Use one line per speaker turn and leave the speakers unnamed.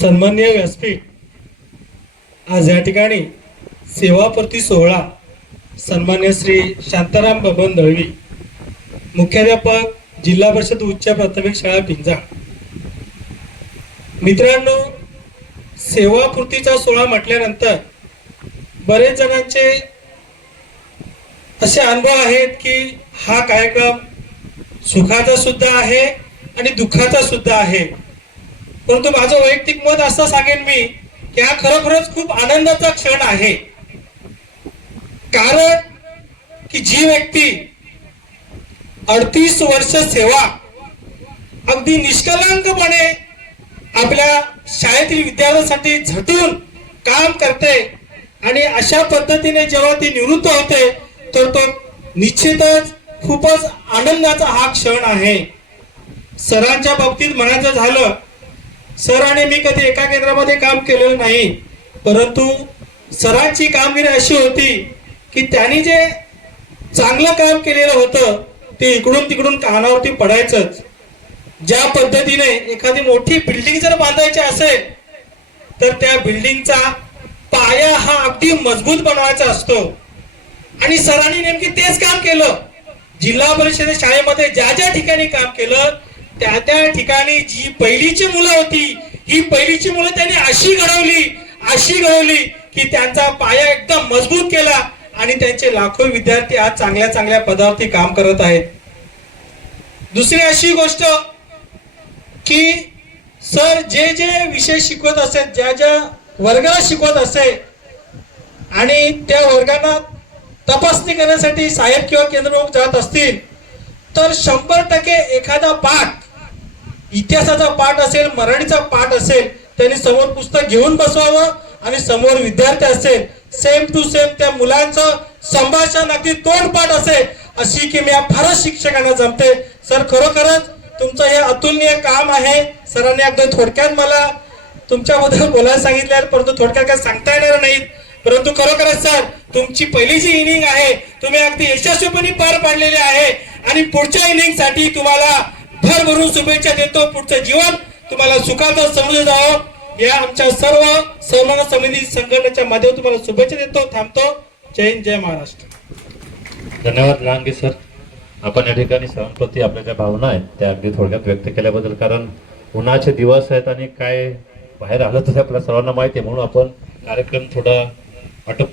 सन्मान्य व्यासपीठ. आज या ठिकाणी सेवाप्रती सोहळा. सन्मान्य श्री शांताराम बबन दळवी. मुख्याध्यापक जिल्हा परिषद उच्च प्राथमिक शाळा पिंजा. मित्रांनो सेवापूर्तीचा सोहळा म्हटल्यानंतर बरेच जणांचे असे अनुभव आहेत की हा कार्यक्रम सुखाचा सुद्धा आहे आणि दुःखाचा सुद्धा आहे. परंतु माझं वैयक्तिक मत असं सांगेन मी की हा खरोखरच खूप आनंदाचा क्षण आहे. कारण की जी व्यक्ती अडतीस वर्ष सेवा अगदी निष्कलांकपणे आपल्या शाळेतील विद्यार्थ्यांसाठी झटून काम करते आणि अशा पद्धतीने जेव्हा ती निवृत्त होते तर तो निश्चितच खूपच आनंदाचा हा क्षण आहे. सरांच्या बाबतीत म्हणायचं झालं सर आणि मी कधी एका केंद्रामध्ये काम केलेलं नाही. परंतु सरांची कामगिरी अशी होती की त्यांनी जे चांगलं काम केलेलं होतं ते इकडून तिकडून कानावरती पडायचंच. ज्या पद्धतीने एखादी मोठी बिल्डिंग जर बांधायची असेल तर त्या बिल्डिंगचा पाया हा अगदी मजबूत बनवायचा असतो. आणि सरांनी नेमकी तेच काम केलं. जिल्हा परिषद शाळेमध्ये ज्या ज्या ठिकाणी काम केलं त्या त्या ठिकाणी जी पहिलीची मुलं होती ही पहिलीची मुलं त्यांनी अशी घडवली अशी घडवली की त्यांचा पाया एकदम मजबूत केला आणि त्यांचे लाखो विद्यार्थी आज चांगल्या चांगल्या पदावरती काम करत आहेत. दुसरी अशी गोष्ट की सर जे जे विषय शिकवत असेल ज्या ज्या वर्गाला शिकवत असे आणि त्या वर्गांना तपासणी करण्यासाठी साहेब किंवा केंद्र जात असतील तर शंभर टक्के एखादा पाठ इतिहासाचा पाठ असेल मराठीचा पाठ असेल त्यांनी समोर पुस्तक घेऊन बसवावं आणि समोर विद्यार्थी असेल सेम टू सेम त्या मुलांचं संभाषण अगदी तोंडपाठ असेल अशी की मी फारच शिक्षकांना जमते. सर खरोखरच तुमचं हे अतुलनीय काम आहे. सरांनी अगदी थोडक्यात मला तुमच्याबद्दल बोलायला सांगितलं परंतु थोडक्यात काय सांगता येणार नाहीत. परंतु खरोखरच सर तुमची पहिली जी इनिंग आहे तुम्ही अगदी यशस्वीपणे पार पाडलेली आहे आणि पुढच्या इनिंगसाठी तुम्हाला भर भरून शुभेच्छा देतो पुढचं जीवन. तुम्हाला सुखाचं समृद्ध जावं. या आमच्या सर्व सन्मान समिती संघटनेच्या माध्यमातून तुम्हाला शुभेच्छा देतो थांबतो. जय हिंद जय महाराष्ट्र.
धन्यवाद लांगे सर. आपण या ठिकाणी सर्वांप्रती आपल्या ज्या भावना आहेत त्या अगदी थोडक्यात व्यक्त केल्याबद्दल कारण उन्हाचे दिवस आहेत आणि काय बाहेर आलं तसं आपल्या सर्वांना माहिती आहे म्हणून आपण कार्यक्रम थोडा आटोप